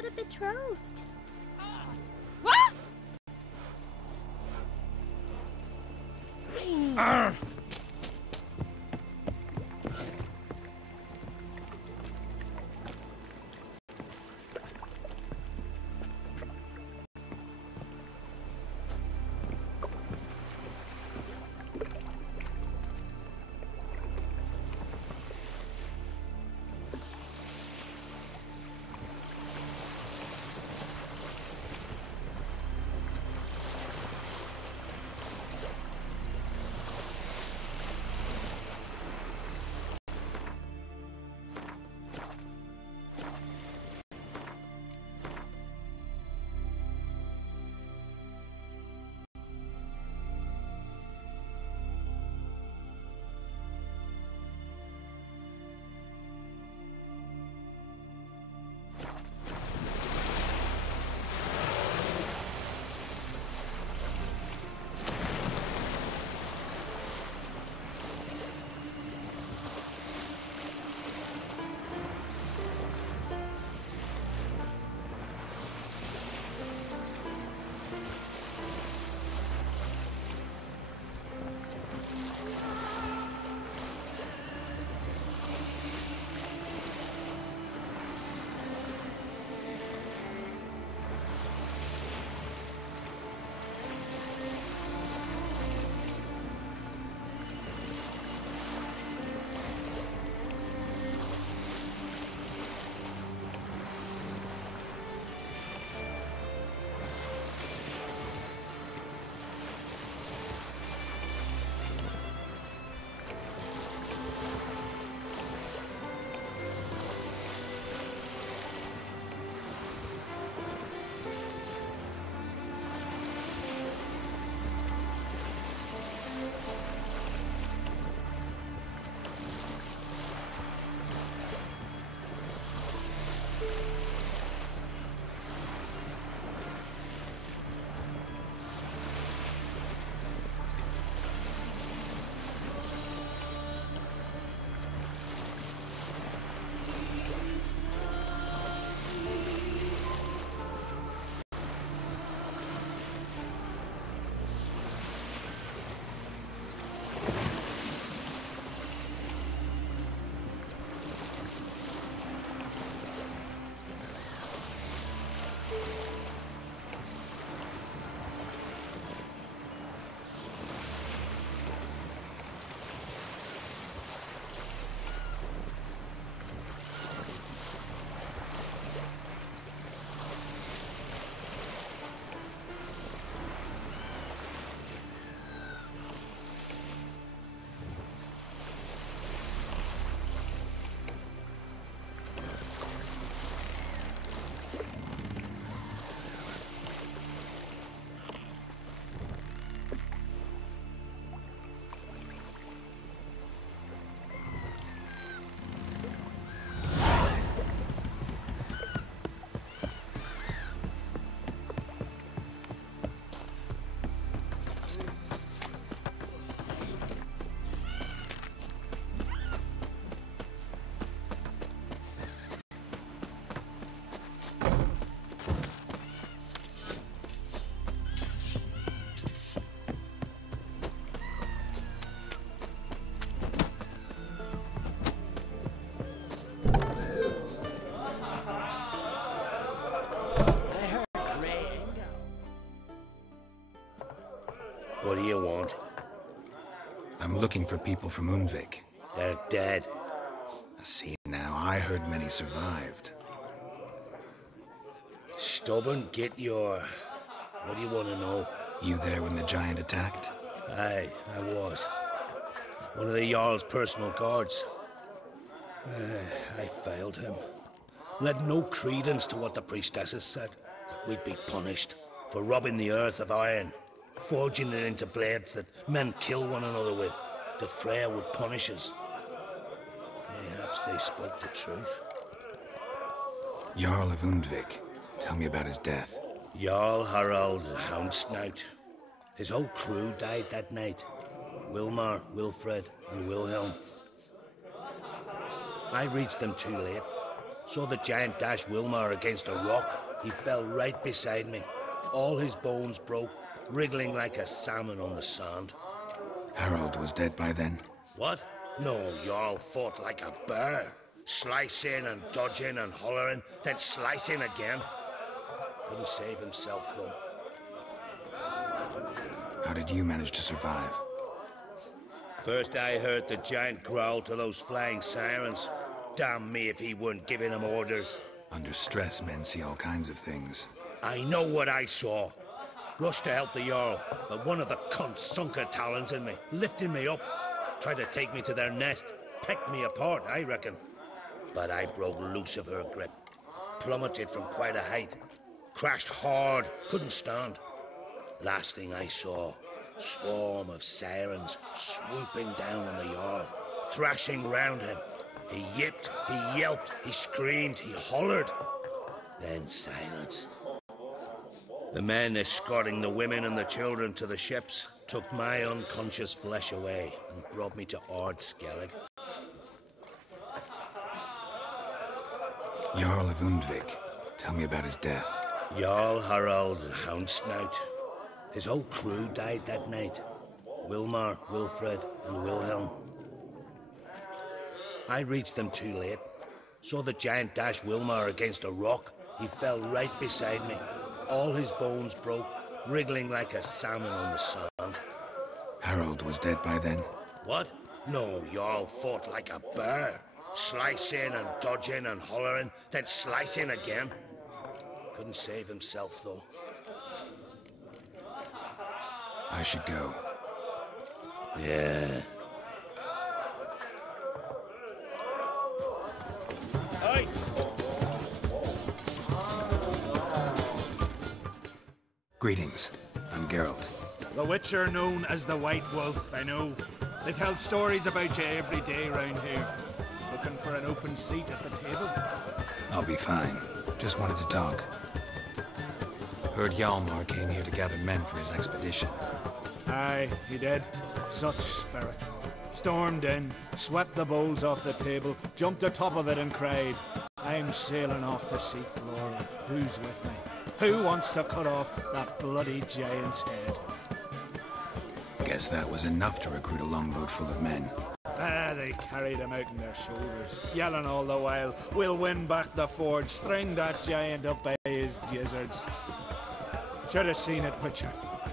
got a betrothed. What? What do you want? I'm looking for people from Undvik. They're dead. See now, I heard many survived. Stubborn, get your... What do you want to know? You there when the giant attacked? Aye, I was. One of the Jarl's personal guards. I failed him. Led no credence to what the priestesses said. That we'd be punished for robbing the earth of iron, forging it into blades that men kill one another with. That Freya would punish us. Perhaps they spoke the truth. Jarl of Undvik. Tell me about his death. Jarl Harald Houndsnout. His whole crew died that night. Hjalmar, Wilfred, and Wilhelm. I reached them too late. Saw the giant dash Hjalmar against a rock. He fell right beside me. All his bones broke, wriggling like a salmon on the sand. Harold was dead by then? What? No, Jarl fought like a bear. Slicing and dodging and hollering, then slicing again. Couldn't save himself, though. How did you manage to survive? First I heard the giant growl to those flying sirens. Damn me if he weren't giving them orders. Under stress, men see all kinds of things. I know what I saw. Rushed to help the Jarl, but one of the cunts sunk her talons in me, lifting me up. Tried to take me to their nest. Pecked me apart, I reckon. But I broke loose of her grip. Plummeted from quite a height. Crashed hard, couldn't stand. Last thing I saw, swarm of sirens swooping down on the Jarl, thrashing round him. He yipped, he yelped, he screamed, he hollered. Then silence. The men escorting the women and the children to the ships took my unconscious flesh away and brought me to Ard Skellig. Jarl of Undvik. Tell me about his death. Jarl Harald Houndsnout. His whole crew died that night. Hjalmar, Wilfred, and Wilhelm. I reached them too late. Saw the giant dash Hjalmar against a rock. He fell right beside me. All his bones broke, wriggling like a salmon on the sand. Harold was dead by then? What? No, Jarl fought like a bear. Slicing and dodging and hollering, then slicing again. Couldn't save himself, though. I should go. Yeah. Hey! Greetings. I'm Geralt. The Witcher known as the White Wolf, I know. They tell stories about you every day round here. Looking for an open seat at the table? I'll be fine. Just wanted to talk. Heard Hjalmar came here to gather men for his expedition. Aye, he did. Such spirit. Stormed in, swept the bowls off the table, jumped atop of it and cried, I'm sailing off to seek glory. Who's with me? Who wants to cut off that bloody giant's head? Guess that was enough to recruit a longboat full of men. Ah, they carried him out on their shoulders, yelling all the while, we'll win back the forge, string that giant up by his gizzards. Should have seen it, Witcher.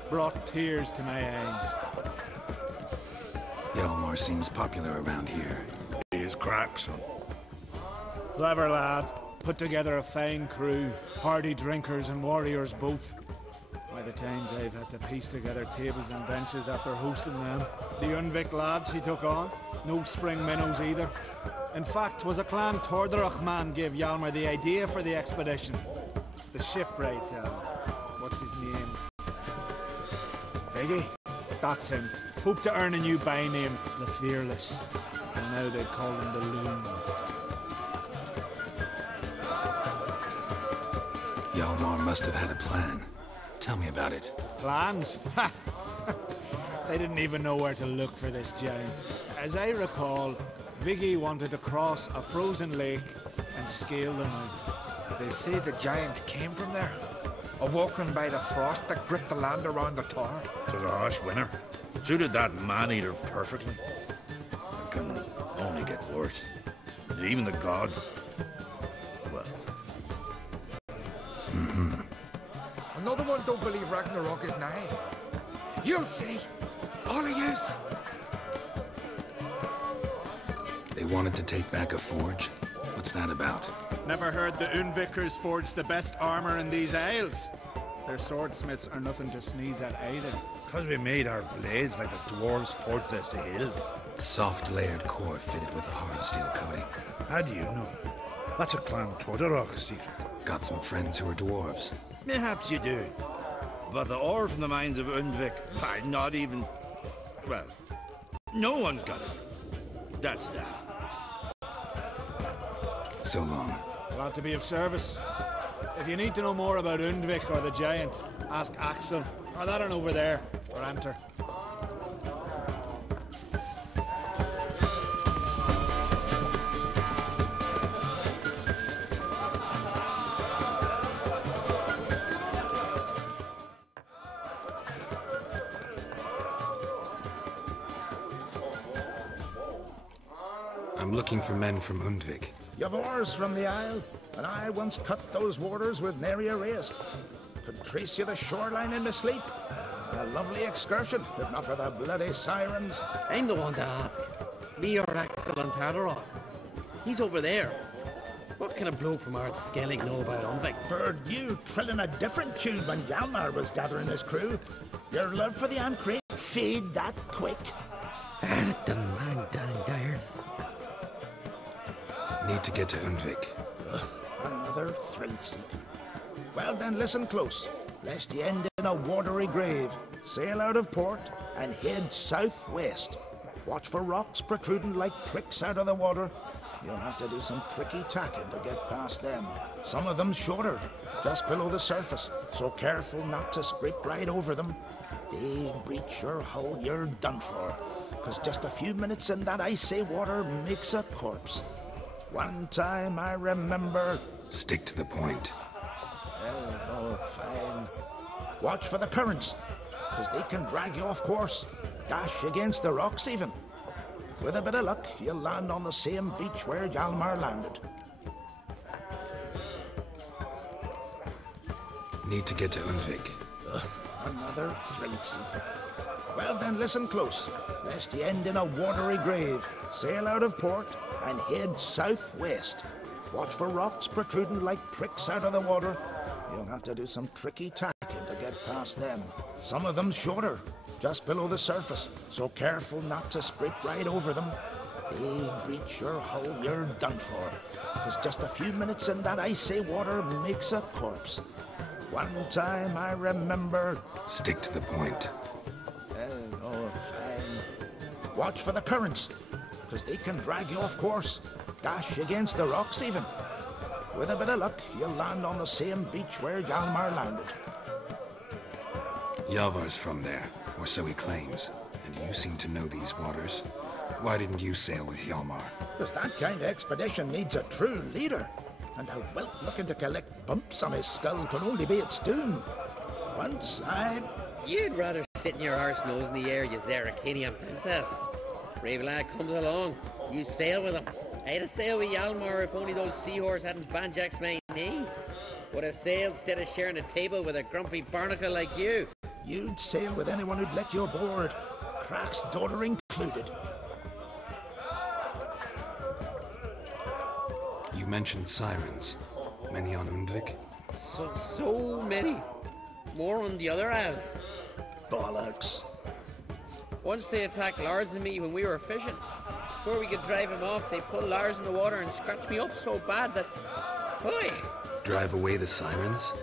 Brought tears to my eyes. Hjalmar seems popular around here. He is crack, son. Clever lad. Put together a fine crew, hardy drinkers and warriors both. By the times I've had to piece together tables and benches after hosting them. The Undvik lads he took on, no spring minnows either. In fact, was a Clan Tordarach man gave Hjalmar the idea for the expedition. The shipwright, what's his name? Viggy? That's him. Hoped to earn a new by name, the Fearless. And now they call him the Loon. Hjalmar must have had a plan. Tell me about it. Plans? Ha! They didn't even know where to look for this giant. As I recall, Viggy wanted to cross a frozen lake and scale the mountains. They say the giant came from there. Awoken by the frost that gripped the land around the tower. It was a harsh winter. Suited that man-eater perfectly. It can only get worse. Even the gods. Well. Another one don't believe Ragnarok is nigh. You'll see. All of yous. They wanted to take back a forge? What's that about? Never heard the Undvikers forge the best armor in these isles. Their swordsmiths are nothing to sneeze at either. Because we made our blades like the dwarves forged their sails. Soft layered core fitted with a hard steel coating. How do you know? That's a Clan Tordarach secret. Got some friends who are dwarves. Perhaps you do. But the ore from the mines of Undvik, why, not even... Well, no one's got it. That's that. So long. Glad to be of service. If you need to know more about Undvik or the giant, ask Axel, or that one over there, or Anter. I'm looking for men from Undvik. You've oars from the Isle, and I once cut those waters with nary a race. Could trace you the shoreline in my sleep. A lovely excursion, if not for the bloody sirens. I'm the one to ask. Me or Axel on Tardarok? He's over there. What can a bloke from Ard Skellig know about Undvik? Heard you trilling a different tune when Hjalmar was gathering his crew. Your love for the Ancrate fade that quick. That doesn't mind down there. Need to get to Undvik. Another thrill seeker. Well then, listen close, lest you end in a watery grave. Sail out of port and head southwest. Watch for rocks protruding like pricks out of the water. You'll have to do some tricky tacking to get past them. Some of them shorter, just below the surface, so careful not to scrape right over them. They breach your hull, you're done for. 'Cause just a few minutes in that icy water makes a corpse. One time I remember... Stick to the point. Oh, fine. Watch for the currents, 'cause they can drag you off course. Dash against the rocks even. With a bit of luck, you'll land on the same beach where Hjalmar landed. Need to get to Undvik. Another thrill seeker. Well then, listen close, lest you end in a watery grave. Sail out of port and head southwest. Watch for rocks protruding like pricks out of the water. You'll have to do some tricky tacking to get past them. Some of them shorter, just below the surface, so careful not to scrape right over them. They breach your hull, you're done for. 'Cause just a few minutes in that icy water makes a corpse. One time I remember... Stick to the point. Oh, fine. Watch for the currents, 'cause they can drag you off course. Dash against the rocks even. With a bit of luck, you'll land on the same beach where Hjalmar landed. Yavar's from there, or so he claims. And you seem to know these waters. Why didn't you sail with Hjalmar? 'Cause that kind of expedition needs a true leader. And a whelp looking to collect bumps on his skull could only be its doom. Once I... You'd rather sit in your arse nose in the air, you Zeracanian princess. Brave lad comes along, you sail with him. I'd have sailed with Hjalmar if only those seahorse hadn't banjaxed my knee. Would have sailed instead of sharing a table with a grumpy barnacle like you. You'd sail with anyone who'd let you aboard. Crack's daughter included. You mentioned sirens. Many on Undvik? So many. More on the other halves. Bollocks. Once they attacked Lars and me when we were fishing. Before we could drive him off, they pulled Lars in the water and scratched me up so bad that... Oi! Drive away the sirens?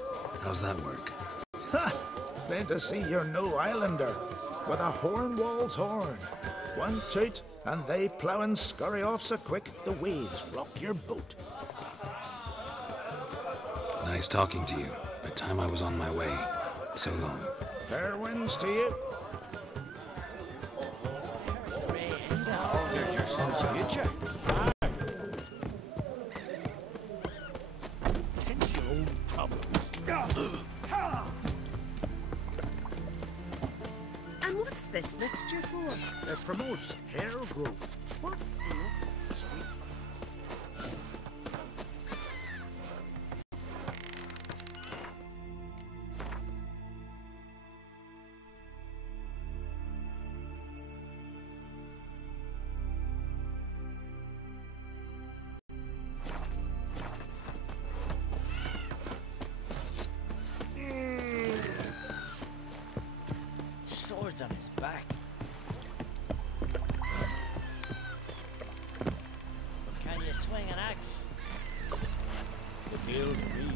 How's that work? Ha! Plain to see you're no islander. With a Hornwall's horn. One toot, and they plough and scurry off so quick the waves rock your boat. Nice talking to you. By the time I was on my way. So long. Fair winds to you. There's your son's future. Tend to your own problems. And what's this mixture for? It promotes hair growth. What's in it? Sweet. Swords on his back. But can you swing an axe? The deal to me.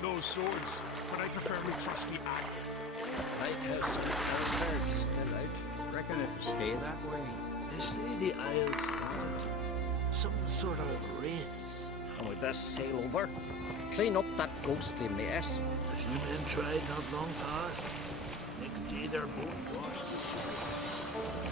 Those swords, but I prefer my trusty axe. Lighthouse and Hellberg still out. Reckon it'll stay that way. They say the Isle's haunted. Some sort of wraiths. And we best sail over, clean up that ghostly mess. A few men tried not long past. Next day their boat washed ashore.